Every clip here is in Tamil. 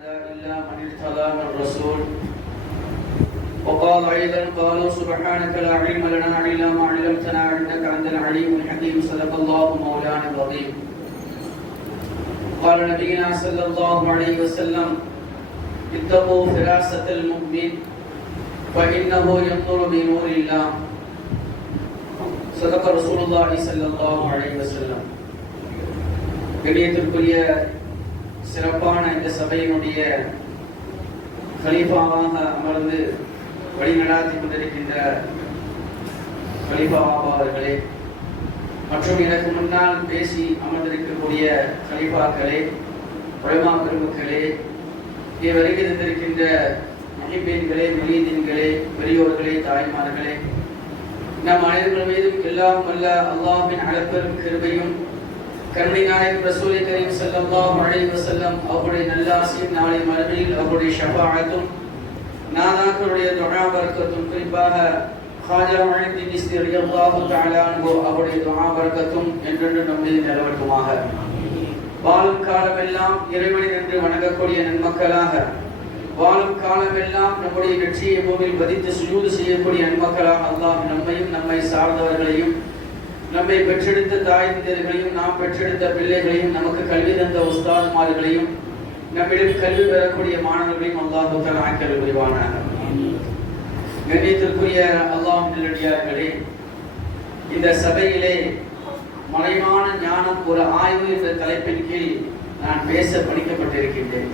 إلا من ارتضى من الرسول وقال أيضا قالوا سبحانك لا علم لنا إلا ما علمتنا إنك أنت العليم الحكيم صدق الله مولانا العظيم. قال نبينا صلى الله عليه وسلم اتقوا فراسة المؤمن فإنه ينظر بنور الله صدق رسول الله صلى الله عليه وسلم. கண்ணியத்திற்குரிய சிறப்பான இந்த சபையினுடைய கலீஃபாவாக அமர்ந்து வழிநடாத்தி கொண்டிருக்கின்ற கலீஃபா அவர்களே மற்றும் எனக்கு முன்னால் பேசி அமர்ந்திருக்கக்கூடிய கலீஃபாக்களே, உலமா பெருமக்களே, இங்கே வருகை தந்திருக்கின்ற முஹிப்பீன்களே, முரீதீன்களே, பெரியோர்களே, தாய்மார்களே, நம் அனைவர்கள் மீதும் எல்லாம் வல்ல அல்லாஹ்வின் அளப்பெரும் கிருபையும் கருணை நாயகம் ரசூல் கரீம் ஸல்லல்லாஹு அலைஹி வஸல்லம் அவருடைய நல்லாசியும் நாளை மறுமையில் அவருடைய ஷஃபாஅத்தும் நாதாக்களுடைய துஆ பரக்கத்தும் குறிப்பாக ஹாஜா முஹிதீன் இஸ்தி ரலியல்லாஹு தஆலா அன்ஹு அவருடைய துஆ பரக்கத்தும் என்றென்று நம் மீது நிலவட்டுமாக. வாழும் காலமெல்லாம் இறைவனை என்று வணங்கக்கூடிய நன்மக்களாக, வாழும் காலமெல்லாம் நம்முடைய வெற்றியை பூமியில் பதித்து சுஜூது செய்யக்கூடிய நன்மக்களாக அல்லாஹ் நம்மையும் நம்மை சார்ந்தவர்களையும் நம்மை பெற்றெடுத்த தாய் தந்தையர்களையும் நாம் பெற்றெடுத்த பிள்ளைகளையும் நமக்கு கல்வி தந்த உஸ்தாத்மார்களையும் நம்மிடம் கல்வி பெறக்கூடிய மாணவர்களையும் அல்லாஹ் தஆலா ஆக்கல் புரிவானாக. கண்ணியத்திற்குரிய அல்லாஹ் நல்லடியார்களே, இந்த சபையிலே மறைவான ஞானம் ஒரு ஆய்வு என்ற தலைப்பின் கீழ் நான் பேச பணிக்கப்பட்டிருக்கின்றேன்.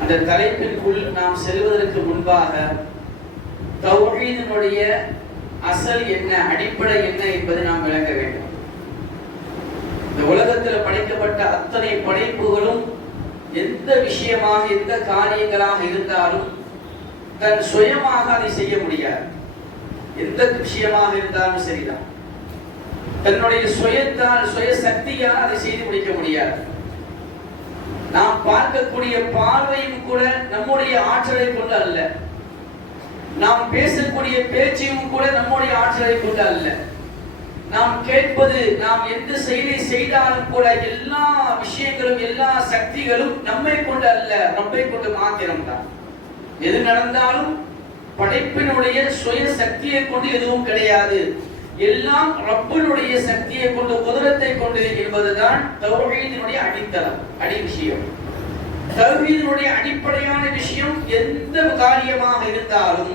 அந்த தலைப்பிற்குள் நாம் செல்வதற்கு முன்பாக தௌஹீதினுடைய அசல் என்ன, அடிப்படை என்ன என்பதை நாம் விளங்க வேண்டும். இந்த உலகத்தில் படைக்கப்பட்ட அத்தனை படைப்புகளும் எந்த விஷயமாக, எந்த காரியங்களாக இருந்தாலும் தன் சுயமாக அதை செய்ய முடியாது. எந்த விஷயமாக இருந்தாலும் சரிதான், தன்னுடைய சுயத்தால், சுய சக்தியால் அதை செய்து முடிக்க முடியாது. நாம் பார்க்கக்கூடிய பார்வையும் கூட நம்முடைய ஆற்றலை கொண்டு அல்ல, நாம் பேசக்கூடிய பேச்சையும் கூட நம்முடைய ஆற்றலை கொண்டு அல்ல, நாம் கேட்பது, நாம் எந்த செயலை செய்தாலும் கூட எல்லா விஷயங்களும் எல்லா சக்திகளும் நம்மை கொண்டு அல்ல, ரப்பை கொண்டு மாத்திரம்தான். எது நடந்தாலும் படைப்பினுடைய சுய சக்தியை கொண்டு எதுவும் கிடையாது, எல்லாம் ரப்பினுடைய சக்தியை கொண்டு, குதிரத்தை கொண்டு என்பதுதான் தௌஹீதினுடைய அடித்தளம், அடி விஷயம். தௌஹீதினுடைய அடிப்படையான விஷயம் எந்த காரியமாக இருந்தாலும்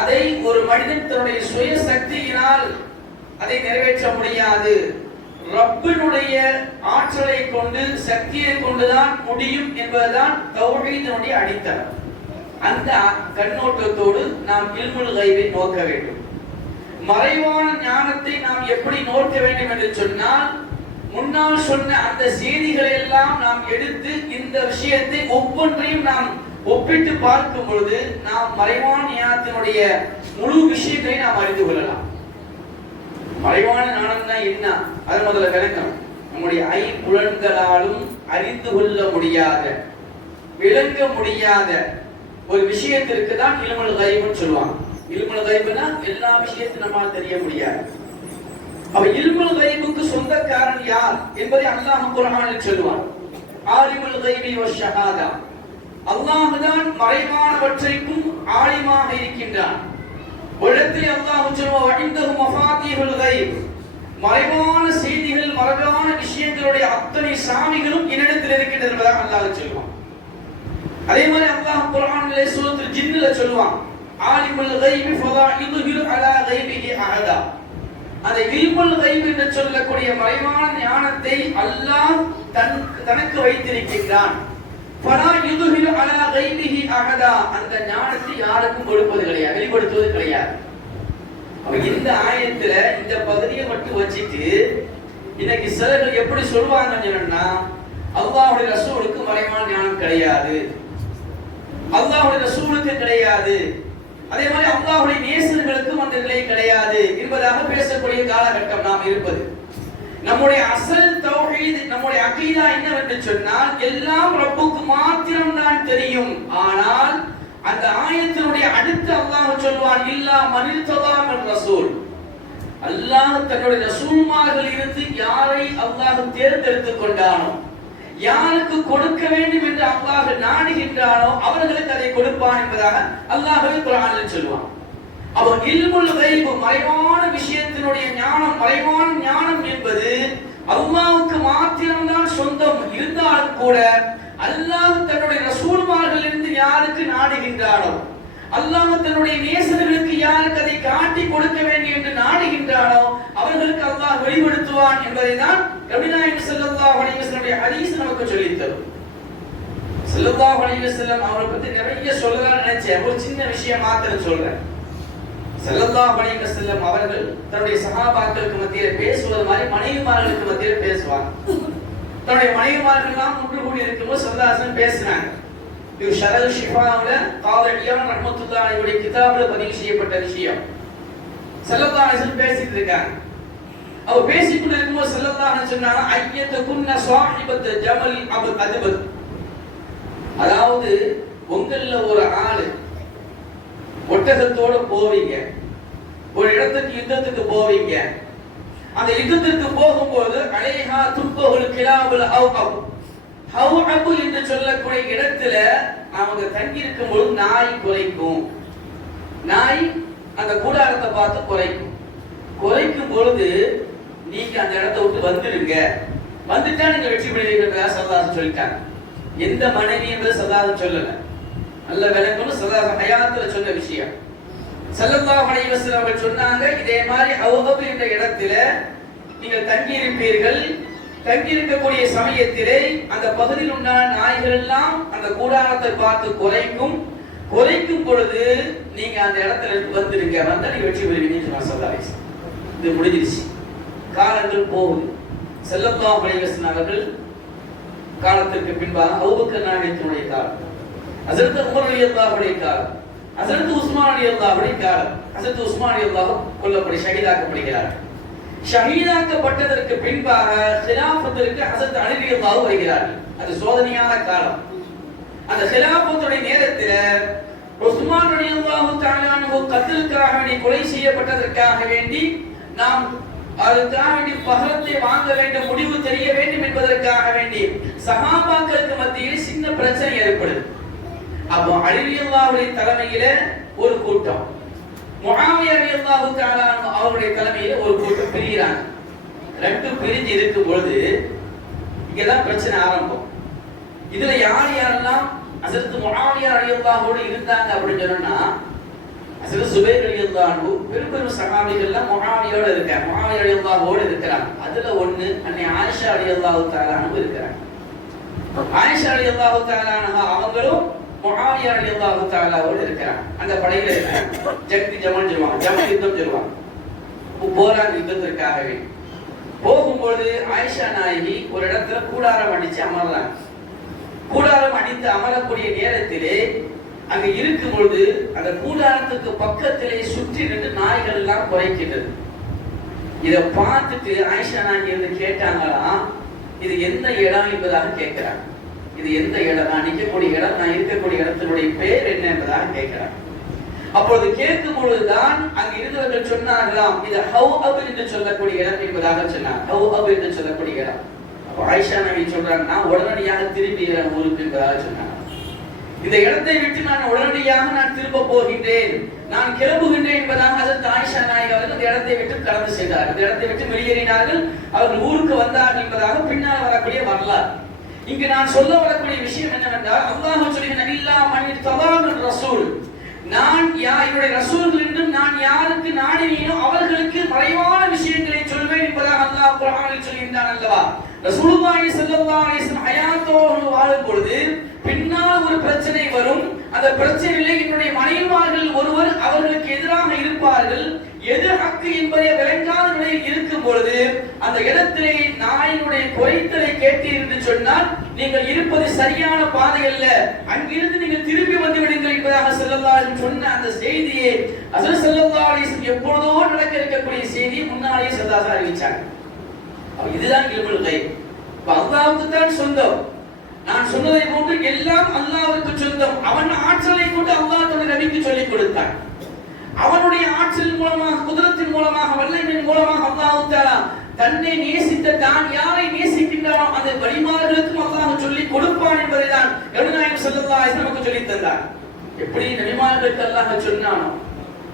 அதை ஒரு மனிதன் தன்னுடைய சுய சக்தியினால் அதை நிறைவேற்ற முடியாது. ரப்பினுடைய ஆற்றலை கொண்டு, சக்தியை கொண்டுதான் முடியும் என்பதுதான் தௌஹீதினுடைய அடித்தளம். அந்த கண்ணோட்டத்தோடு நாம் இல்முல் கைபை நோக்க வேண்டும். மறைவான ஞானத்தை நாம் எப்படி நோக்க வேண்டும் என்று சொன்னால், முன்னால் சொன்ன அந்த செய்திகளை எல்லாம் நாம் எடுத்து இந்த விஷயத்தை ஒவ்வொன்றையும் நாம் ஒப்பிட்டு பார்க்கும் பொழுது நாம் மறைவான ஞானத்தினுடைய முழு விஷயத்தை நாம் அறிந்து கொள்ளலாம். மறைவான ஞானம்னா என்ன, அது முதல்ல விளக்கம். நம்முடைய ஐம்புலன்களாலும் அறிந்து கொள்ள முடியாத, விளங்க முடியாத ஒரு விஷயத்திற்கு தான் இல்முல் கைப்னு சொல்லுவாங்க. இல்முல் கைப்னா எல்லா விஷயத்தையும் நம்மால் தெரிய முடியாது. அப்ப இல்முல் கைபுக்கு சொந்தக்காரன் யார் என்பதை அல்லாஹ் குர்ஆனில் சொல்லுவான். ஆலிமுல் கைபி வ ஷஹாதா, அல்லாஹ் தான் மறைவானவற்றைக்கும் ஆலிமாக இருக்கின்றான். உலகத்தில் அல்லாஹ் சொல்லுவான் வஇந்தஹு மஃபாத்தீஹுல் கைப், மறைவான செய்திகள், மறைவான விஷயங்களுடைய அத்தனை சாவிகளும் என்னிடத்தில் இருக்கின்றது என்பதாக அல்லாஹ் சொல்லுவான். அதே மாதிரி அல்லாஹ் குர்ஆனிலே சூரத்துல் ஜின்ல சொல்லுவான் ஆலிமுல் கைபி ஃபலா யுத்ஹிரு அலா கைபிஹி அஹதா. அந்த இல்முல் கைப் என்று சொல்லக்கூடிய மறைவான ஞானத்தை அல்லாஹ் தனக்கு வைத்திருக்கின்றான். ஃபலா யுத்ஹிரு அலா கைபிஹி அஹதா, அந்த ஞானத்தை யாருக்கும் கொடுப்பது கிடையாது, வெளிப்படுத்துவது கிடையாது. அப்ப இந்த ஆயத்துல இந்த பகுதியை மட்டும் வச்சிட்டு இன்னைக்கு சிலர்கள் எப்படி சொல்வாங்கன்னா, அல்லாஹ்வுடைய ரசூலுக்கு மறைவான ஞானம் கிடையாது, அல்லாஹ்வுடைய ரசூலுக்கு கிடையாது, அதே மாதிரி அல்லாஹ்வுடைய நேசர்களுக்கும் அந்த நிலை கிடையாது என்பதாக பேசக்கூடிய காலகட்டம் நாம் இருப்பது. நம்முடைய அசல் தௌஹீத், நம்முடைய அகீதா என்னவென்று சொன்னால், எல்லாம் ரப்புக்கு மாத்திரம் தான் தெரியும். ஆனால் அந்த ஆயத்தினுடைய அடுத்து அல்லாஹ் சொல்வான் இல்லா மனிர்ததா மின் ரசூல், அல்லாஹ் தன்னுடைய ரசூல்மார்கள் இருந்து யாரை அல்லாஹ் தேர்ந்தெடுத்துக் கொண்டானோ, யாருக்கு கொடுக்க வேண்டும் என்று அல்லாஹ் நாடுகின்றானோ அவர்களுக்கு அதை கொடுப்பான் என்பதாக அல்லாஹ்வே குர்ஆனில் சொல்வான். அப்போ இல்முல் கைப், மறைவான விஷயத்தினுடைய ஞானம், மறைவான ஞானம் என்பது அல்லாஹ்வுக்கு மாத்திரம்தான் சொந்தம். இருந்தாலும் கூட அல்லாஹ் தன்னுடைய ரசூல்மார்கள் இருந்து யாருக்கு நாடுகின்றானோ, அல்லாஹ் தன்னுடைய நேசர்களுக்கு யாருக்கு அதை காட்டி கொடுக்க வேண்டும் என்று நாடுகின்றானோ அவர்களுக்கு அல்லாஹ் வெளிப்படுத்துவான் என்பதை தான் நபிநாயகம் ஸல்லல்லாஹு அலைஹி வஸல்லம் ஹதீஸ் நமக்கு சொல்லித் தரும். ஸல்லல்லாஹு அலைஹி வஸல்லம் அவரை பத்தி நிறைய சொல்லலாம் நினைச்சேன், ஒரு சின்ன விஷயம் மாத்திரம் சொல்றேன். ஸல்லல்லாஹு அலைஹி வஸல்லம் அவர்கள் தன்னுடைய சஹாபாக்களுக்கு மத்தியில் பேசுவது மாதிரி மனைவிமார்களுக்கு மத்தியில் பேசுவாங்க. தன்னுடைய மனைவிமார்கள் எல்லாம் ஒன்று கூடி இருக்கும்போது ஸல்லல்லாஹு அலைஹி வஸல்லம் பேசினாங்க. இது ஷரல் ஷிஃபாவுல காதலியான் ரஹ்மத்துல்லாஹி அலைஹி கிதாபுல பதிவு செய்யப்பட்ட விஷயம். ஸல்லல்லாஹு அலைஹி வஸல்லம் பேசிட்டு இருக்காங்க. அவர் பேசிட்டு இருக்கும்போது ஸல்லல்லாஹு அலைஹி வஸல்லம் சொன்னாங்க, ஐயத்துகுன்ன ஸாஹிபத் ஜமல் அதுபத், அதாவது உங்கள ஒரு ஆளு ஒட்டகத்தோட போவீங்க, ஒரு இடத்துக்கு யுத்தத்துக்கு போவீங்க. அந்த யுத்தத்திற்கு போகும்போது அலைஹா துப்பஹுல் கிலாபுல் அவ்அப், அவ்அப் என்று சொல்லக்கூடிய இடத்துல அவங்க தங்கி இருக்கும்போது நாய் குறைக்கும். நாய் அந்த கூடாரத்தை பார்த்து குறைக்கும். குறைக்கும் பொழுது நீங்க அந்த இடத்தை விட்டு வந்துடுங்க, வந்துட்டா நீங்க வெற்றி பெறுவீங்க ஸல்லல்லாஹு சொல்லிட்டாங்க. எந்த மனைவி என்பது ஸல்லல்லாஹு சொல்லல, நல்ல விளக்கணும். ஸல்லல்லாஹு ஹயாத்துல சொன்ன விஷயம். ஸல்லல்லாஹு அலைஹி வஸல்லம் அவர்கள் சொன்னாங்க, இதே மாதிரி அவ்அப் என்ற இடத்துல நீங்கள் தங்கி இருப்பீர்கள். தங்கி இருக்கக்கூடிய சமயத்திலே அந்த பகுதியில் உண்டான நாய்கள் எல்லாம் அந்த கூடாரத்தை பார்த்து குறைக்கும். குறைக்கும் பொழுது நீங்க அந்த இடத்துல வந்துடுங்க, வந்தா நீங்க வெற்றி பெறுவீங்கன்னு சொன்னாங்க ஸல்லல்லாஹு அலைஹி வஸல்லம். இது முடிஞ்சிருச்சு. காலங்கள் போகுது. ஸல்லல்லாஹு அலைஹி வஸல்லம் அவர்கள் காலத்திற்கு பின்பாக அபூபக்கர் நாயகத்தினுடைய காலம், ஹஜ்ரத் உமர் ரலியல்லாஹு அன்ஹு காலம், ஹஜ்ரத் உஸ்மான் ரலியல்லாஹு அன்ஹு காலம். ஹஜ்ரத் உஸ்மான் ரலியல்லாஹு கொல்லப்படி ஷஹீதாக்கப்படுகிறார். ஷஹீதாக்கப்பட்டதற்கு பின்பாக খিলাফத்திற்கு ஹஜ்ரத் அலி ரலியல்லாஹு வருகிறார்கள். அது சோதனையான காலம். அந்த খিলাফத்துடைய நேரத்தில் உஸ்மான் ரலியல்லாஹு தஆலா அன்ஹு கத்லுக்காக வேண்டி கொலை செய்யப்பட்டதற்காக வேண்டி நாம் அதுக்காக வேண்டி பகரத்தை வாங்க வேண்டும், முடிவு தெரிய வேண்டும் என்பதற்காக வேண்டி சஹாபாக்களுக்கு மத்தியில் சின்ன பிரச்சனை ஏற்படுது. அப்போ அலி ரலியல்லாஹு தலைமையில ஒரு கூட்டம், முஆவியா ரலியல்லாஹு தஆலா அவருடைய தலைமையில ஒரு கூட்டம் பிரிகிறாங்க. ரெண்டு பிரிஞ்சு இருக்கும் பொழுது இங்கதான் பிரச்சனை ஆரம்பம். இதுல யார் யாரெல்லாம் ஹஜ்ரத் முஆவியா ரலியல்லாஹு இருந்தாங்க அப்படின்னு சொன்னா, ஹஜ்ரத் சுபைர் ரலியல்லாஹு அன்ஹு பெரும் சஹாபிகள் எல்லாம் முஆவியாவோட இருக்காங்க, முஆவியா ரலியல்லாஹுவோட இருக்கிறாங்க. அதுல ஒண்ணு அன்னை ஆயிஷா ரலியல்லாஹு தஆலா அன்ஹு இருக்கிறாங்க. ஆயிஷா ரலியல்லாஹு தஆலா அன்ஹா அவங்களும் முஆவியா ரலியல்லாஹு தஆலாவோட இருக்கிறாங்க. அந்த படையில இருக்காங்க. ஜக்தி ஜமான் சொல்லுவாங்க, ஜமல் யுத்தம் சொல்லுவாங்க. போரான் யுத்தத்திற்காகவே போகும்போது ஆயிஷா நாயகி ஒரு இடத்துல கூடாரம் அடிச்சு அமர்றாங்க. கூடாரம் அடித்து அமரக்கூடிய நேரத்திலே அங்க இருக்கும் பொழுது அந்த கூடாரத்துக்கு பக்கத்திலே சுற்றி நின்று நாய்கள் எல்லாம் குறைக்கின்றது. இதை பார்த்துட்டு ஆயிஷா நாயகி வந்து கேட்டாங்களாம், இது எந்த இடம் என்பதாக கேட்கிறாங்க. இது எந்த இடம், நான் நிற்கக்கூடிய இடம், நான் இருக்கக்கூடிய இடத்தினுடைய பேர் என்ன என்பதாக கேட்கிறாங்க. அப்பொழுது கேட்கும் பொழுதுதான் அங்கு இருந்தவர்கள் சொன்னார்களாம், இது ஹவ்அப் என்று சொல்லக்கூடிய இடம் என்பதாக சொன்னாங்க. ஹவ்அப் என்று சொல்லக்கூடிய இடம். அப்போ ஆயிஷா நபி சொல்றாங்க, நான் உடனடியாக திரும்பி ஊருக்கு என்பதாக சொன்னாங்க. இந்த இடத்தை விட்டு நான் உடனடியாக நான் திரும்ப போகின்றேன், நான் கிளம்புகின்றேன் என்பதாக ஹஜ்ரத் ஆயிஷா நாயகி அவர்கள் அந்த இடத்தை விட்டு கடந்து சென்றார்கள். இந்த இடத்தை விட்டு வெளியேறினார்கள். அவர்கள் ஊருக்கு வந்தார்கள் என்பதாக பின்னால் வரக்கூடிய வரலாறு. இங்கு நான் சொல்ல வரக்கூடிய விஷயம் என்னவென்றால், அல்லாஹ் சொல்கிறான், இல்லா மன் தவாமின் ரசூல், நான் என்னுடைய ரசூல்கள் என்றும் நான் யாருக்கு நாடினேனோ அவர்களுக்கு மறைவான விஷயங்களை சொல்வேன் என்பதாக அல்லாஹ் குர்ஆனில் சொல்கின்றான் அல்லவா. ரசூலுல்லாஹி ஸல்லல்லாஹு அலைஹி வஸல்லம் ஹயாத்தோடு வாழும் பொழுது பின்னால் ஒரு பிரச்சனை வரும். அந்த பிரச்சனையிலே என்னுடைய மனைவிமார்கள் ஒருவர் அவர்களுக்கு எதிராக இருப்பார்கள். எது ஹக்கு என்பதை விளங்காத நிலையில் இருக்கும் பொழுது அந்த இடத்திலே நாயினுடைய குறைத்தலை கேட்டீர்கள் என்று சொன்னால் நீங்கள் இருப்பது சரியான பாதை அல்ல, அங்கிருந்து நீங்கள் திரும்பி வந்து விடுங்கள் என்பதாக ஸல்லல்லாஹு அலைஹி வஸல்லம் சொன்ன அந்த செய்தியை ஹஜ்ரத் ஸல்லல்லாஹு அலைஹி வஸல்லம் எப்பொழுதோ நடக்க இருக்கக்கூடிய செய்தியை முன்னாடியே ஸல்லல்லாஹு அறிவிச்சாங்க. இதுதான் இல்முல் கைப். அல்லாஹ்வுக்கு தான் சொந்தம். நான் சொன்னதை போன்று எல்லாம் அல்லாஹ்வுக்கு சொந்தம். அவன் ஆற்றலை கொண்டு அல்லாஹ் தன்னுடைய நபிக்கு சொல்லிக் கொடுத்தான். அவனுடைய ஆற்றல் மூலமாக, குதிரத்தின் மூலமாக, வல்லமையின் மூலமாக அல்லாஹ் தஆலா தன்னை நேசித்த தான் யாரை நேசிக்கின்றானோ அந்த வழிமார்களுக்கும் அல்லாஹ் சொல்லி கொடுப்பான் என்பதைதான் நபிநாயகம் ஸல்லல்லாஹு அலைஹி வஸல்லம் நமக்கு சொல்லி தந்தார். எப்படி நபிமார்களுக்கு அல்லாஹ் சொன்னானோ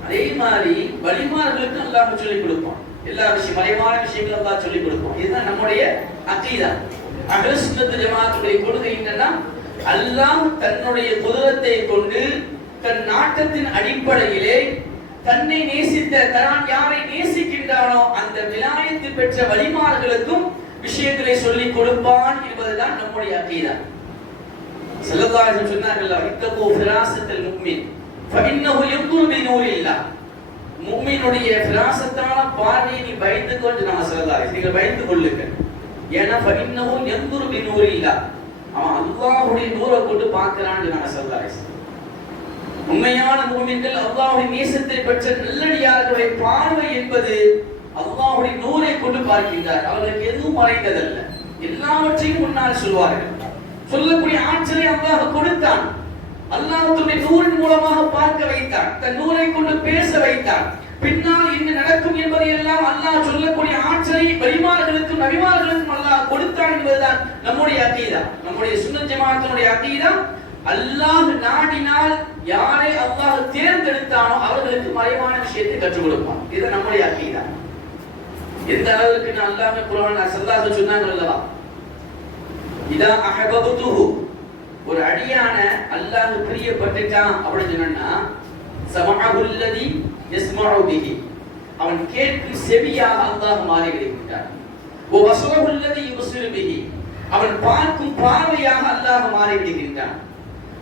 அதே மாதிரி வழிமார்களுக்கு அல்லாஹ் சொல்லி கொடுப்பான். எல்லா விஷயம் மறைவான விஷயங்கள் அல்லாஹ் சொல்லி கொடுப்பான். இதுதான் நம்முடைய அகீதா. அஹ்லுஸ் சுன்னத் ஜமாஅத்துடைய கொள்கை என்னன்னா, அல்லாஹ் தன்னுடைய குதிரத்தை கொண்டு தன் நாட்டத்தின் அடிப்படையிலே தன்னை நேசித்த தான் யாரை நேசிக்கின்றானோ அந்த விலாயத்து பெற்ற வழிமார்களுக்கும் விஷயங்களை சொல்லி கொடுப்பான் என்பதுதான் நம்முடைய அகீதா. ஸல்லல்லாஹு அலைஹி வஸல்லம் சொன்னார்கள், இத்தகு ஃபிராசத்துல் முஃமின் ஃபஇன்னஹு யன்துரு பிநூரில்லாஹ். முஃமினுடைய ஃபிராசத்தான பார்வையை நீ பயந்துக்கோ என்று நம்ம ஸல்லல்லாஹு நீங்கள் பயந்து கொள்ளுங்க. ஏன்னா ஃபஇன்னஹு யன்துரு பிநூரில்லாஹ், அவன் அல்லாஹ்வுடைய நூரை கொண்டு பார்க்கறான் என்று நம்ம ஸல்லல்லாஹு அலைஹி வஸல்லம். உண்மையான முஃமின்கள் அல்லாஹ்வுடைய நேசத்தை பெற்ற நல்லடியார்களுடைய பார்வை என்பது அல்லாஹ்வுடைய நூரை கொண்டு பார்க்கின்றார். அவர்களுக்கு எதுவும் மறைந்ததல்ல, எல்லாவற்றையும் முன்னால் சொல்வார்கள். சொல்லக்கூடிய ஆற்றலை அல்லாஹ் கொடுத்தான். அல்லாஹ் தன்னுடைய நூரின் மூலமாக பார்க்க வைத்தான், தன் நூரை கொண்டு பேச வைத்தான். பின்னால் என்ன நடக்கும் என்பதை எல்லாம் அல்லாஹ் சொல்லக்கூடிய ஆற்றலை வழிமார்களுக்கும் நபிமார்களுக்கும் அல்லாஹ் கொடுத்தான் என்பதுதான் நம்முடைய அகீதா. நம்முடைய சுன்னத் ஜமாஅத்தினுடைய அகீதா, அல்லாஹ் நாடினால் யாரை அல்லாஹ் தேர்ந்தெடுத்தானோ அவர்களுக்கு மறைவான விஷயத்தை கற்றுக் கொடுப்பான். இது நம்முடைய அகீதா. எந்த அளவுக்கு அல்லாஹ் குர்ஆன்ல ஸல்லல்லாஹு சொன்னாங்க அல்லவா, இதா அஹபபதுஹு, ஒரு அடியான அல்லாஹ் பிரியப்பட்டுட்டான் அப்படின்னு சொன்னா, சமஅஹுல் லதி யஸ்மஉ பிஹி, அவன் கேட்கும் செவியாக அல்லாஹ் மாறி விடுகின்றான். வ பஸரஹுல் லதி யுப்சிரு பிஹி, அவன் பார்க்கும் பார்வையாக அல்லாஹ் மாறி விடுகின்றான்.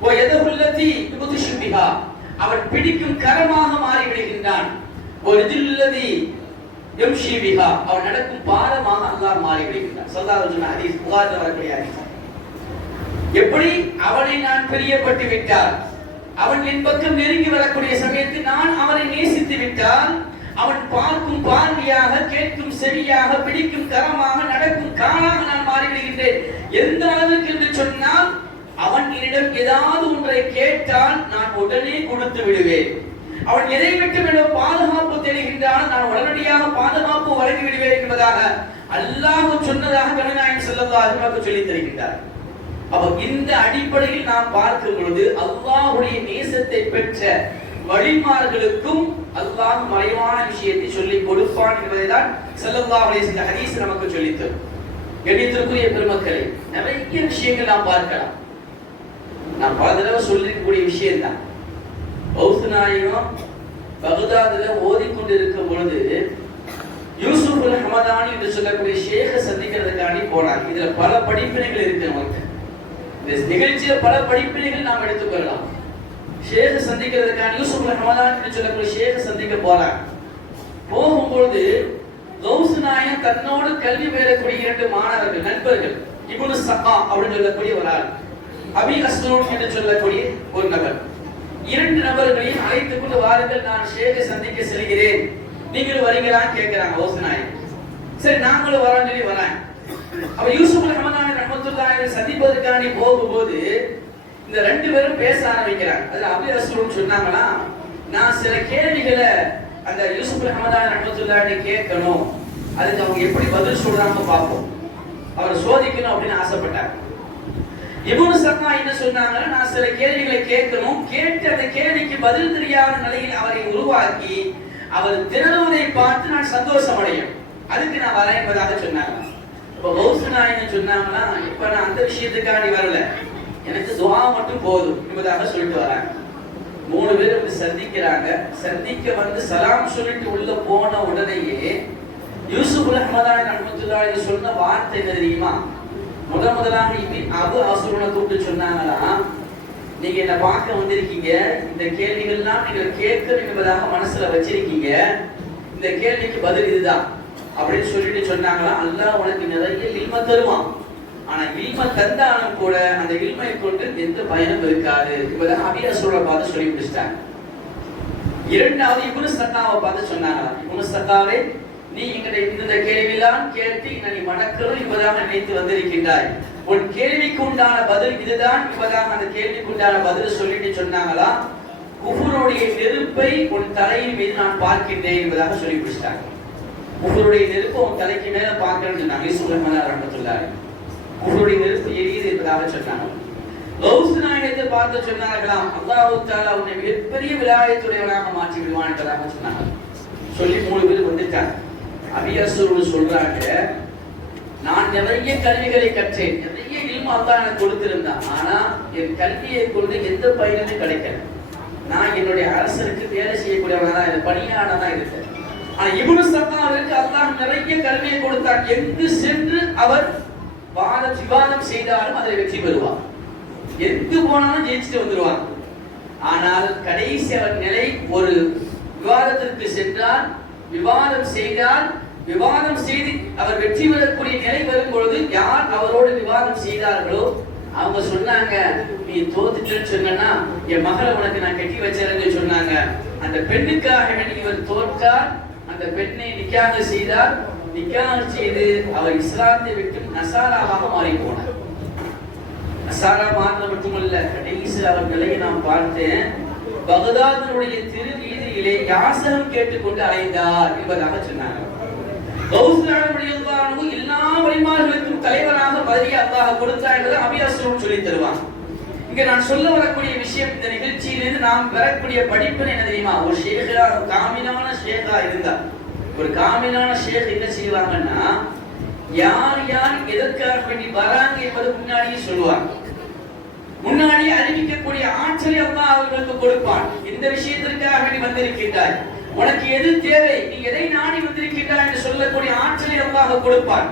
வ யதஹுல் லதி யுப்திஷு பிஹா, அவன் பிடிக்கும் கரமாக மாறி விடுகின்றான். வ ரிஜுல் லதி யம்ஷி பிஹா, அவன் நடக்கும் பாதமாக அல்லாஹ் மாறி விடுகின்றான். ஸல்லல்லாஹு அலைஹி வஸல்லம் ஹதீஸ், புகாரில் வரக்கூடிய ஹதீஸ். எப்படி அவனை நான் பிரியப்பட்டு விட்டால், அவன் என் பக்கம் நெருங்கி வரக்கூடிய சமயத்தில் நான் அவனை நேசித்து விட்டால், அவன் பார்க்கும் பார்வையாக, கேட்கும் செவியாக, பிடிக்கும் கரமாக, நடக்கும் காலாக நான் மாறிவிடுகின்றேன். எந்த அளவுக்கு என்று சொன்னால், அவன் என்னிடம் ஏதாவது ஒன்றை கேட்டால் நான் உடனே கொடுத்து விடுவேன். அவன் எதை விட்டு பாதுகாப்பு தேடுகின்றான், நான் உடனடியாக பாதுகாப்பு வழங்கி விடுவேன் என்பதாக அல்லாஹ் சொன்னதாக நபிநாயகம் ஸல்லல்லாஹு அலைஹி வஸல்லம் சொல்லி தருகின்றார். அப்ப இந்த அடிப்படையில் நாம் பார்க்கும் பொழுது அல்லாஹ்வுடைய நேசத்தை பெற்ற வழிமார்களுக்கும் அல்லாஹ் மறைவான விஷயத்தை சொல்லி கொடுப்பான் என்பதைதான் ஸல்லல்லாஹு அலைஹி வஸல்லம் ஹதீஸ் நமக்கு சொல்லித் தரும். கண்ணியத்திற்குரிய பெருமக்களே, நிறைய விஷயங்கள் நாம் பார்க்கலாம். நாம் பல தடவை சொல்லிருக்கக்கூடிய விஷயம் தான். கௌஸ் நாயகம் பகதாதுல ஓதிக்கொண்டிருக்கும் பொழுது யூசுஃபுல் ஹமதானி என்று சொல்லக்கூடிய ஷேഖை சந்திக்கிறதுக்காண்டி போனாங்க. இதுல பல படிப்பினைகள் இருக்கு. நமக்கு இந்த நிகழ்ச்சியில பல படிப்பினைகள் நாம் எடுத்துக்கொள்ளலாம். ஷேഖை சந்திக்கிறதுக்காண்டி யூசுஃபுல் ஹமதானி என்று சொல்லக்கூடிய ஷேഖை சந்திக்க போறாங்க. போகும்பொழுது கௌஸ் நாயகம் தன்னோடு கல்வி பெறக்கூடிய 2 மாணவர்கள், நண்பர்கள், இப்னு சகா அப்படின்னு சொல்லக்கூடிய ஒரு ஆள், அபி அஸ்லூன் என்று சொல்லக்கூடிய ஒரு நபர், 2 நபர்களையும் அழைத்துக் கொண்டு வாருங்கள், நான் ஷேഖை சந்திக்க செல்கிறேன், நீங்களும் வரீங்களான்னு கேட்கிறாங்க கௌஸ் நாயகம். சரி நாங்களும் வரோம்னு சொல்லி வராங்க. அப்ப யூசுஃப் ரஹ்மான் ரஹ்மத்துல்லாஹி சந்திப்பதற்காண்டி போகும்போது இந்த 2 பேரும் பேச ஆரம்பிக்கிறாங்க. அதுல அபி அஸ்லூன் சொன்னாங்களா, நான் சில கேள்விகளை அந்த யூசுஃப் ரஹ்மான் ரஹ்மத்துல்லாஹி கேட்கணும், அதுக்கு அவங்க எப்படி பதில் சொல்றாங்க பார்ப்போம், அவரை சோதிக்கணும் அப்படின்னு ஆசைப்பட்டாங்க. இப்னு சக்கா என்ன சொன்னாங்க, நான் சில கேள்விகளை கேட்கணும், கேட்டு அந்த கேள்விக்கு பதில் தெரியாத நிலையில் அவரை உருவாக்கி அவர் திறனுவதை பார்த்து நான் சந்தோஷம் அடையும், அதுக்கு நான் வரேன் என்பதாக சொன்னாங்க. இப்ப கௌஸ் நாயகம் சொன்னாங்கன்னா, இப்ப நான் அந்த விஷயத்துக்காண்டி வரல, எனக்கு துஆ மட்டும் போதும் என்பதாக சொல்லிட்டு வராங்க. 3 பேர் வந்து சந்திக்கிறாங்க. சந்திக்க வந்து சலாம் சொல்லிட்டு உள்ள போன உடனேயே யூசுஃப் ரஹ்மான் ரஹ்மத்துல்லாஹி சொன்ன வார்த்தை என்ன தெரியுமா? முதலாக அபு அஸ்லூனை கூப்பிட்டு சொன்னாங்களா, நீங்க என்ன பார்க்க வந்திருக்கீங்க, இந்த கேள்விகள்லாம் நீங்க கேட்கணும் என்பதாக மனசுல வச்சிருக்கீங்க, இந்த கேள்விக்கு பதில் இதுதான் அப்படின்னு சொல்லிட்டு சொன்னாங்களா. அல்லாஹ் உனக்கு நிறைய இல்ம தருவான், ஆனா இல்ம தந்தாலும் கூட அந்த இல்மை கொண்டு எந்த பயனும் இருக்காது என்பதாக அபி அஸ்லூனை பார்த்து சொல்லி முடிச்சிட்டாங்க. 2வது இப்னு சக்காவை பார்த்து சொன்னாங்களா, இப்னு சக்காவே, நீ இந்த கேள்வியெல்லாம் கேட்டு நீ மடக்கணும் என்பதாக நினைத்து வந்திருக்கின்றாய், உன் கேள்விக்கு உண்டான பதில் இதுதான் என்பதாக அந்த கேள்விக்கு உண்டான பதில் சொல்லிட்டு சொன்னாங்களா, குஃபுருடைய நெருப்பை உன் தலையின் மீது நான் பார்க்கின்றேன் என்பதாக சொல்லி முடிச்சிட்டாங்க. உங்களுடைய நெருப்பு உன் தலைக்கு மேல பார்க்கணும்னு சொன்னாங்க. யூசுப் ரஹ்மான் ரஹ்மத்துல்லாஹி உங்களுடைய நெருப்பு எரியுது என்பதாக சொன்னாங்க. கௌஸ் நாயகத்தை பார்த்து சொன்னார்களாம், அல்லாஹ் தஆலா உன்னை மிகப்பெரிய விலாயத்துடையவனாக மாற்றி விடுவான் என்பதாக சொன்னாங்க. சொல்லி 3 பேர் வந்துட்டாங்க. அபியசூர் சொல்றாங்க, நான் நிறைய கல்விகளை கற்றேன், நிறைய இல்மு அல்லாஹ் எனக்கு கொடுத்திருந்தான். ஆனா என் கல்வியை கொண்டு எந்த பயனும் கிடைக்கல. நான் என்னுடைய அரசருக்கு வேலை செய்யக்கூடியவனா தான், பணியாளனா இருக்கேன். ஆனா இப்னு சஃபாருக்கு அல்லாஹ் நிறைய கல்வியை கொடுத்தான். எங்கு சென்று அவர் விவாதம் செய்தாலும் அதில் வெற்றி பெறுவார், எங்கு போனாலும் ஜெயிச்சுட்டு வந்துருவார். ஆனால் கடைசி அவர் நிலை, ஒரு விவாதத்திற்கு சென்றால், விவாதம் செய்தால், விவாதம் செய்து அவர் வெற்றி பெறக்கூடிய நிலை வரும் பொழுது யார் அவரோடு விவாதம் செய்தார்களோ அவங்க சொன்னாங்க, நீ தோத்துட்டேன்னு சொன்னா என் மகளை உனக்கு நான் கட்டி வச்சிருந்தேன்னு சொன்னாங்க. அந்த பெண்ணுக்காக வேண்டி இவர் தோற்றார். அந்த பெண்ணை நிக்காக செய்தார். நிக்காக செய்து அவர் இஸ்லாத்தை விட்டு நசாராவாக மாறி போனார். நசாரா மாறின மட்டுமல்ல, கடைசியில் அவர் நிலையை நான் பார்த்தேன். பகதாதினுடைய திரு வீதியிலே யாசகம் கேட்டுக்கொண்டு அலைந்தார் என்பதாக சொன்னாங்க. எல்லா வழிமார்களுக்கும் தலைவராக பதவி அல்லாஹ் கொடுத்தார் என்பதை அபியாசம் சொல்லி தருவாங்க. இங்க நான் சொல்ல வரக்கூடிய விஷயம், இந்த நிகழ்ச்சியிலிருந்து நாம் பெறக்கூடிய படிப்பு என்ன தெரியுமா? ஒரு ஷேகா, காமிலான ஷேகா இருந்தா, ஒரு காமிலான ஷேக் என்ன செய்வாங்கன்னா, யார் யார் எதற்காக வேண்டி வராங்க என்பது முன்னாடியே சொல்லுவாங்க. முன்னாடியே அறிவிக்கக்கூடிய ஆற்றலை அல்லாஹ் அவர்களுக்கு கொடுப்பான். இந்த விஷயத்திற்காக வேண்டி வந்திருக்கின்றாய், உனக்கு எது தேவை, நீ எதை நாடி வந்திருக்கின்றாய் என்று சொல்லக்கூடிய ஆற்றலை அல்லாஹ் கொடுப்பான்.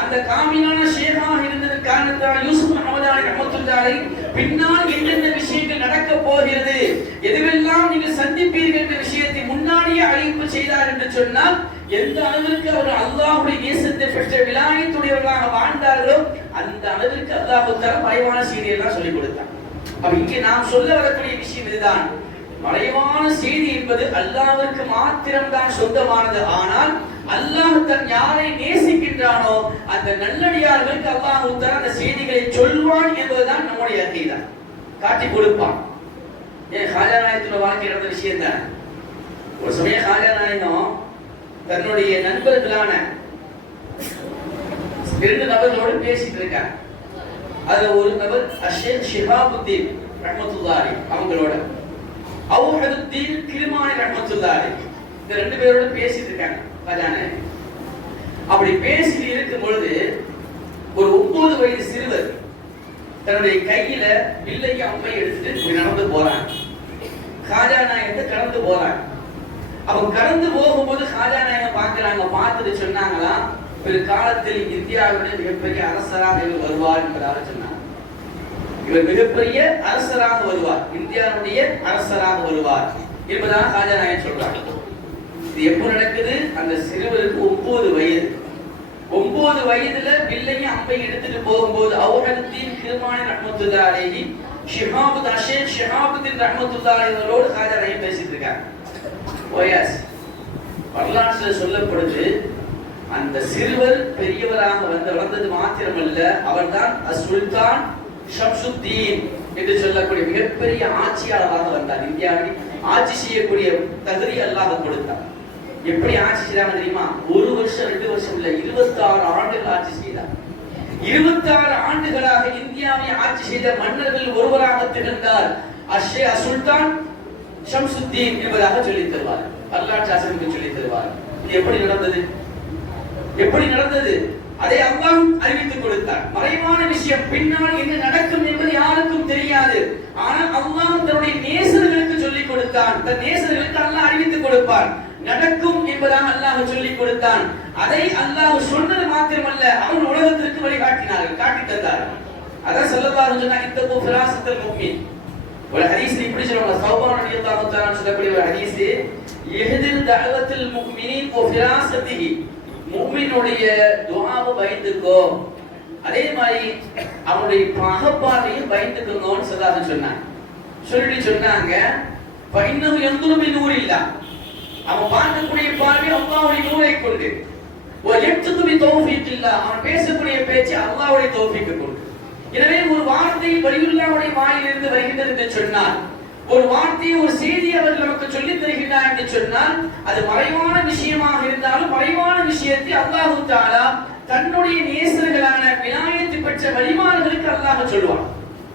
அந்த காமிலான ஷேகாக இருந்தது காரணத்தால் யூசுப் ஹமதானி ரஹ்மத்துல்லாஹி பின்னால் என்னென்ன விஷயங்கள் நடக்க போகிறது, எதுவெல்லாம் நீங்கள் சந்திப்பீர்கள் என்ற விஷயத்தை முன்னாடியே அறிவிப்பு செய்தார் என்று சொன்னால், எந்த அளவிற்கு அவர் அல்லாஹ்வுடைய நேசத்தை பெற்ற விலாயத்துடையவர்களாக வாழ்ந்தார்களோ அந்த அளவிற்கு அல்லாஹ் தஆலா மறைவான செய்தியெல்லாம் சொல்லிக் கொடுத்தார். அப்ப இங்கே நாம் சொல்ல வரக்கூடிய விஷயம் இதுதான். மறைவான செய்தி என்பது அல்லாஹ்விற்கு மாத்திரம்தான் சொந்தமானது. ஆனால் அல்லாஹ் தன் யாரை நேசிக்கின்றானோ அந்த நல்லடியார்களுக்கு அல்லாஹ் தஆலா அந்த செய்திகளை சொல்வான் என்பதுதான் நம்முடைய அக்கீதா. காட்டி கொடுப்பான். ஏன் ஹாஜா நாயகத்தோட வாழ்க்கை நடந்த விஷயம் தான். ஒரு சமயம் ஹாஜா நாயகம் தன்னுடைய நண்பர்களான 2 நபர்களோடு பேசிட்டு இருக்காங்க. அதுல ஒரு நபர் ஷேக் ஷிஹாபுத்தீன் ரஹ்மத்துல்லாஹி அவங்களோட, அவுஹதுத்தீன் கிருமானி ரஹ்மத்துல்லாஹி, இந்த 2 பேரோட பேசிட்டு இருக்காங்க. அப்படி பேசி இருக்கும் பொழுது ஒரு 9 வயது சிறுவர் தன்னுடைய கையில வில்லையை அம்பை எடுத்துட்டு நடந்து போறாங்க. காஜா நாயகத்தை கடந்து போறாங்க. அவங்க கடந்து போகும்போது காஜா நாயகம் பார்க்கிறாங்க. பார்த்துட்டு சொன்னாங்களா, ஒரு காலத்தில் இந்தியாவுடைய மிகப்பெரிய அரசராக இவர் வருவார் என்பதாக சொன்னாங்க. இவர் மிகப்பெரிய அரசராக வருவார், இந்தியாவுடைய அரசராக வருவார் என்பதாக காஜா நாயகம் சொல்றாங்க. இது எப்போ நடக்குது? அந்த சிறுவருக்கு 9 வயது. 9 வயதுல வில்லையும் அம்பை எடுத்துட்டு போகும்போது அவுஹதுத்தீன் கிருமானி ரஹ்மத்துல்லாஹி ஷிஹாபுத்தீன் ரஹ்மத்துல்லாஹி அவர்களோடு காஜா நாயகம் பேசிட்டு இருக்காங்க. வரலாற்றுல சொல்லப்படுது, அந்த சிறுவர் பெரியவராக வளர்ந்தது மாத்திரமல்ல, அவர்தான் சுல்தான் ஷம்சுத்தீன் என்று சொல்லக்கூடிய மிகப்பெரிய ஆட்சியாளராக வந்தார். இந்தியாவை ஆட்சி செய்யக்கூடிய தகுதி அல்லாஹ் கொடுத்தார். எப்படி ஆட்சி செய்தாங்க தெரியுமா? 1 வருஷம் 2 வருஷம் இல்ல, 26 ஆண்டுகள் ஆட்சி செய்தார். 26 ஆண்டுகளாக இந்தியாவை ஆட்சி செய்த மன்னர்கள் ஒருவராக திகழ்ந்தார் சுல்தான் ஷம்சுத்தீன் என்பதாக சொல்லித் தருவார். வரலாற்று ஆசிரியர்கள் சொல்லித் தருவார். இது எப்படி நடந்தது? எப்படி நடந்தது? அதை அல்லாஹ் அறிவித்துக் கொடுத்தார். மறைவான விஷயம், பின்னால் என்ன நடக்கும் என்பது யாருக்கும் தெரியாது. ஆனால் அல்லாஹ் தன்னுடைய நேசர்களுக்கு சொல்லிக் கொடுத்தான். தன் நேசர்களுக்கு அல்லாஹ் அறிவித்துக் கொடுப்பார். நடக்கும் என்பதாக அல்லாஹ் சொல்லிக் கொடுத்தான். அதை அல்லாஹ் சொன்னது மாத்திரமல்ல, அவன் உலகத்திற்கு வழிகாட்டினார்கள், காட்டி தந்தார்கள். அதான் ஸல்லல்லாஹு அலைஹி வஸல்லம் இந்த ஃபிராஸத்துல் முஃமின் ஒரு ஹதீஸ் இப்படி சொல்றாங்க. சௌபான் ரலியல்லாஹு தஆலா சொல்லக்கூடிய ஒரு ஹதீஸ், யஹ்தில் தஅவத்துல் முஃமினீன் வ ஃபிராஸதிஹி, முஃமினுடைய துஆவை பயந்துக்கோ, அதே மாதிரி அவனுடைய பகப்பாரையும் பயந்துக்கோன்னு சொன்னாங்க. சொல்லிட்டு சொன்னாங்க, ஃபஇன்னஹு யன்துரு பி நூரில்லாஹ், அவன் பார்க்கக்கூடிய பார்வை அல்லாஹ்வுடைய நூரை கொண்டு, வ யக்துபு பி தௌஃபீகில்லாஹ், அவன் பேசக்கூடிய பேச்சு அல்லாஹ்வுடைய தௌஃபீக் கொண்டு. எனவே ஒரு வார்த்தை வலியுல்லாஹ்வுடைய வாயிலிருந்து வருகின்றது என்று சொன்னால் ஒரு வார்த்தையை ஒரு செய்தி அவர் நமக்கு சொல்லித் தருகிறார் என்று சொன்னால் அது மறைவான விஷயமாக இருந்தாலும் மறைவான விஷயத்தை அல்லாஹ் தஆலா தன்னுடைய நேசர்களான விலாயத்து பெற்ற வலிமார்களுக்கு அல்லாஹ் சொல்வான்.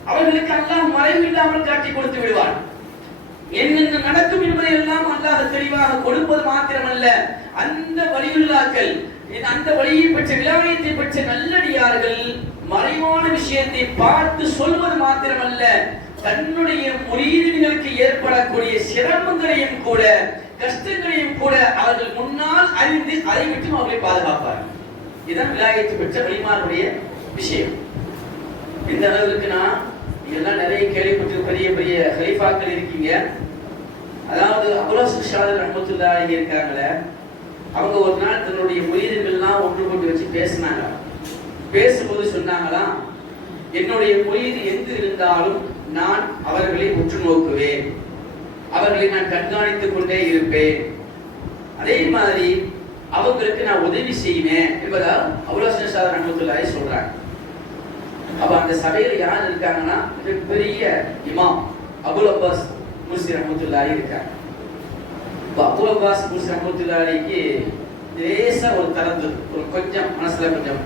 அவர்களுக்கு அல்லாஹ் மறைவில்லாமல் காட்டி கொடுத்து விடுவான். என்னென்ன நடக்கும் என்பதை எல்லாம் அல்லாஹ் தெளிவாக கொடுப்பது மாத்திரமல்ல, அந்த வலியுல்லாக்கள் அந்த வழியை பெற்ற விலாயத்தை பெற்ற நல்லடியார்கள் மறைவான விஷயத்தை பார்த்து சொல்வது மாத்திரமல்ல, தன்னுடைய முரீதுகளுக்கு ஏற்படக்கூடிய சிரமங்களையும் கூட கஷ்டங்களையும் கூட அவர்கள் முன்னால் அறிந்து அதை விட்டு அவர்களை பாதுகாப்பார்கள். இதுதான் விலாயத்தை பெற்ற வலிமாருடைய விஷயம். இந்த அளவுக்குன்னா இதெல்லாம் நிறைய கேள்விப்பட்டு பெரிய பெரிய ஹலீஃபாக்கள் இருக்கீங்க. அதாவது அபுல் ஷாஹ் ரஹ்மத்துல்லாஹி இருக்காங்களே, அவங்க ஒரு நாள் தன்னுடைய முரீதுகள்லாம் ஒன்று கொண்டு வச்சு பேசினாங்க. பேசும்போது சொன்னாங்களாம், என்னுடைய முரீது எங்கு இருந்தாலும் நான் அவர்களை உற்று நோக்குவேன், அவர்களை நான் கண்காணித்துக் கொண்டே இருப்பேன், அதே மாதிரி அவங்களுக்கு நான் உதவி செய்வேன் என்பதால் அபுல் ஷாஹ் ரஹ்மத்துல்லாஹி சொல்றாங்க. அப்ப அந்த சபையில யார் இருக்காங்கன்னா பெரிய இமாம் அபுல் அப்பாஸ் முர்சி ரஹ்மத்துல்லாஹி இருக்காங்க. அபுல் அப்பாஸ் முர்சி ரஹ்மத்துல்லாஹிக்கு லேசா ஒரு தரது, ஒரு கொஞ்சம் மனசுல கொஞ்சம்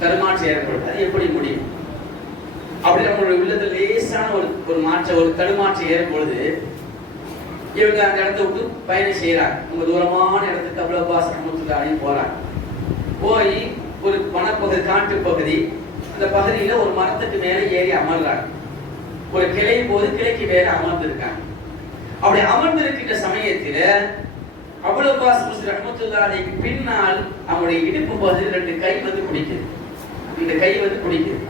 தடுமாற்றம் ஏற்படுது. அது எப்படி முடியும்? அப்படி நம்மளுடைய உள்ளத்துல லேசான ஒரு மாற்றம், ஒரு தடுமாற்றம் ஏற்படுது. இவங்க அந்த இடத்த விட்டு பயணம் செய்யறாங்க. ரொம்ப தூரமான இடத்துக்கு அபுல் அப்பாஸ் ரஹ்மத்துல்லாஹி போறாங்க. போய் ஒரு வனப்பகுதி, காட்டு பகுதி, அந்த பகுதியில ஒரு மரத்துக்கு மேல ஏறி அமர்றாங்க. ஒரு கிளை போது கிளைக்கு மேல அமர்ந்திருக்காங்க. அப்படி அமர்ந்திருக்கின்ற சமயத்துல அபுல் அப்பாஸ் முர்சி ரஹ்மத்துல்லாஹிக்கு பின்னால் அவங்களுடைய இடுப்பு பகுதியில் ரெண்டு கை வந்து பிடிக்குது. இந்த கை வந்து பிடிக்குது.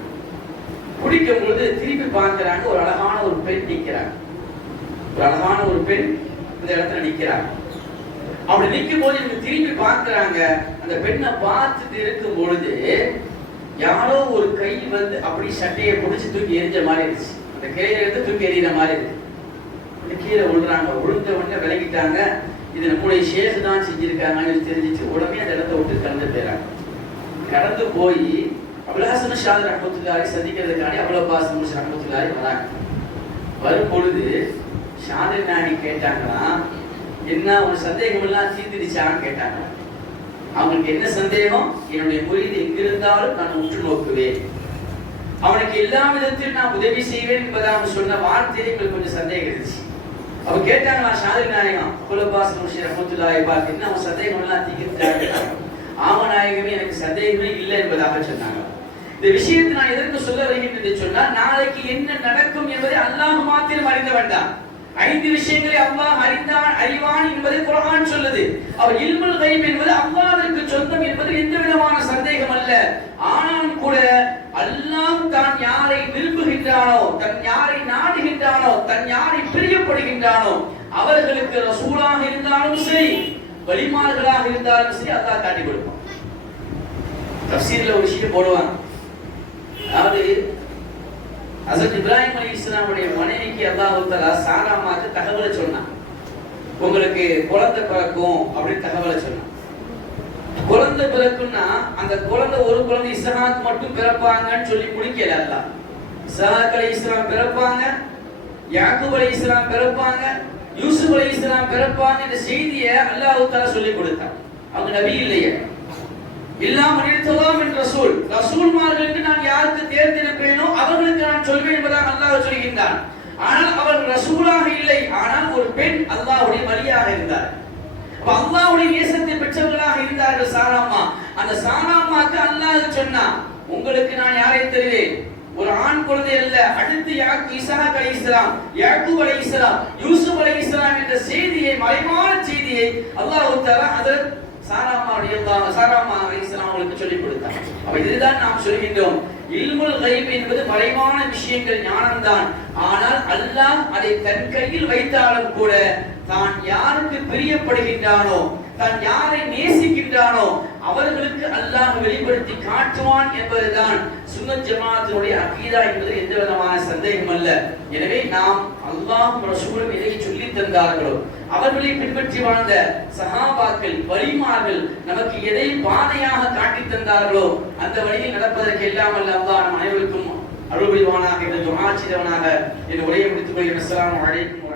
பிடிக்கும் பொழுது திருப்பி பார்க்கிறாங்க, ஒரு அழகான ஒரு பெண் நிற்கிறாங்க. ஒரு அழகான ஒரு பெண் இந்த இடத்துல நிற்கிறாங்க. அப்படி நிற்கும் போது இவங்க திருப்பி பார்க்கிறாங்க. அந்த பெண்ணை பார்த்துட்டு இருக்கும் பொழுது யாரோ ஒரு கை வந்து அப்படி சட்டையை பிடிச்சி தூக்கி எரிஞ்ச மாதிரி இருந்துச்சு. அந்த கிளையில எடுத்து தூக்கி எறிகிற மாதிரி இருக்கு. கீழே விழுறாங்க. விழுந்த உடனே விலகிட்டாங்க. இது நம்முடைய ஷேக் தான் செஞ்சிருக்காங்கன்னு தெரிஞ்சிச்சு. உடனே அந்த இடத்த விட்டு கடந்து போயிறாங்க. கடந்து போய் அபுல் ஷாஹ் ரஹ்மத்துல்லாஹி சந்திக்கிறதுக்காண்டி அபுல் அப்பாஸ் முர்சி ரஹ்மத்துல்லாஹி வராங்க. வரும் பொழுது ஷாதிர் நாயகி கேட்டாங்களா, என்ன ஒரு சந்தேகம் எல்லாம் தீர்ந்துடுச்சான்னு கேட்டாங்க. அவனுக்கு என்ன சந்தேகம்? என்னுடைய முரீது எங்கிருந்தாலும் நான் உற்று நோக்குவேன், அவனுக்கு எல்லா விதத்திலும் நான் உதவி செய்வேன் என்பதாக சொன்ன வார்த்தையை எங்களுக்கு கொஞ்சம் சந்தேகம் இருந்துச்சு. அவ கேட்டாங்களா ஷாதிர் நாயகம் அபுல் அப்பாஸ் முர்சி ரஹ்மத்துல்லாஹி பார்த்து, என்ன அவன் சந்தேகம் எல்லாம் தீர்ந்துட்டாங்க? ஆமநாயகமே எனக்கு சந்தேகமே இல்லை என்பதாக சொன்னாங்க. இந்த விஷயத்தை நான் எதற்கு சொல்ல வருகின்றேன் சொன்னால், நாளைக்கு என்ன நடக்கும் என்பதை அல்லாஹ் மாத்திரம் அறிந்த வேண்டாம். 5 விஷயங்களை அல்லாஹ் அறிவான் என்பதை குர்ஆன் சொல்லுது. அவர் இல்முல் கைப் என்பது அல்லாஹ்விற்கு சொந்தம் என்பது எந்த விதமான சந்தேகம் அல்ல. ஆனாலும் கூட அல்லாஹ் தான் யாரை விரும்புகின்றானோ, தன் யாரை நாடுகின்றானோ, தன் யாரை பிரியப்படுகின்றானோ அவர்களுக்கு ரசூலாக இருந்தாலும் சரி, வலிமார்களாக இருந்தாலும் சரி அல்லாஹ் காட்டி கொடுப்பான். தஃசீர்ல ஒரு விஷயம் போடுவாங்க. அதாவது ஹஜ்ரத் இப்ராஹிம் அலைஹிஸ்ஸலாமுடைய மனைவிக்கு அல்லாஹ் தஆலா சாராமாக்கு தகவலை சொன்னான். உங்களுக்கு குழந்தை பிறக்கும் அப்படின்னு தகவலை சொன்னான். குழந்தை பிறக்கும்னா அந்த குழந்தை ஒரு குழந்தை இஸ்ஹாக் மட்டும் பிறப்பாங்கன்னு சொல்லி முடிக்கல அல்லாஹ். இஸ்ஹாக் அலைஹிஸ்ஸலாம் பிறப்பாங்க, யாக்கூப் அலைஹிஸ்ஸலாம் பிறப்பாங்க, யூசுப் அலைஹிஸ்ஸலாம் பிறப்பாங்க என்ற செய்தியை அல்லாஹ் தஆலா சொல்லி கொடுத்தான். அவங்க நபி இல்லையே. இல்லாமல் இருத்தலாம் என்ற ரசூல், ரசூல்மார்களுக்கு நான் யாருக்கு தேர்ந்தெடுப்பேனோ அவர்களுக்கு நான் சொல்வேன் என்பதாக அல்லாஹ் சொல்கின்றான். ஆனால் அவர் ரசூலாக இல்லை, ஆனால் ஒரு பெண் அல்லாஹ்வுடைய வலியாக இருந்தார். அப்ப அல்லாஹ்வுடைய நேசத்தை பெற்றவர்களாக இருந்தார்கள் சாராமா. அந்த சாராமாக்கு அல்லாஹ் சொன்னான், உங்களுக்கு நான் யாரை தருவேன்? ஒரு ஆண் குழந்தை அல்ல, அடுத்து இஸ்ஹாக் அலைஹிஸ்ஸலாம், யாக்கூப் அலைஹிஸ்ஸலாம், யூசுப் அலைஹிஸ்ஸலாம் என்ற செய்தியை, மறைவான செய்தியை அல்லாஹ் தஆலா ஹஜ்ரத் சாராமா அலைஹிஸ்ஸலாம் அவங்களுக்கு சொல்லிக் கொடுத்தார். அப்ப இதுதான் நாம் சொல்கின்றோம், இல்முல் கைப் என்பது மறைவான விஷயங்கள் ஞானம்தான். ஆனால் அல்லாஹ் அதை தன் கையில் வைத்தாலும் கூட தான் யாருக்கு பிரியப்படுகின்றானோ, தான் யாரை நேசிக்கின்றானோ அவர்களுக்கு அல்லாஹ் வெளிப்படுத்தி காட்டுவான் என்பதுதான் சுன்னத் ஜமாஅத்தினுடைய அகீதா என்பது எந்த விதமான சந்தேகம் அல்ல. எனவே நாம் அல்லாஹ்வும் ரசூலும் எதை சொல்லி தந்தார்களோ, அவர்களை பின்பற்றி வாழ்ந்த சஹாபாக்கள், வலிமார்கள் நமக்கு எதை பாதையாக காட்டி தந்தார்களோ அந்த வழியில் நடப்பதற்கு எல்லாம் அல்ல அல்லாஹ் நம் அனைவருக்கும் அருள் புரிவானாக என்று துஆ செய்தவனாக என் உரையை முடித்துக் கொள்கிறேன். அஸ்ஸலாமு அலைக்கும்.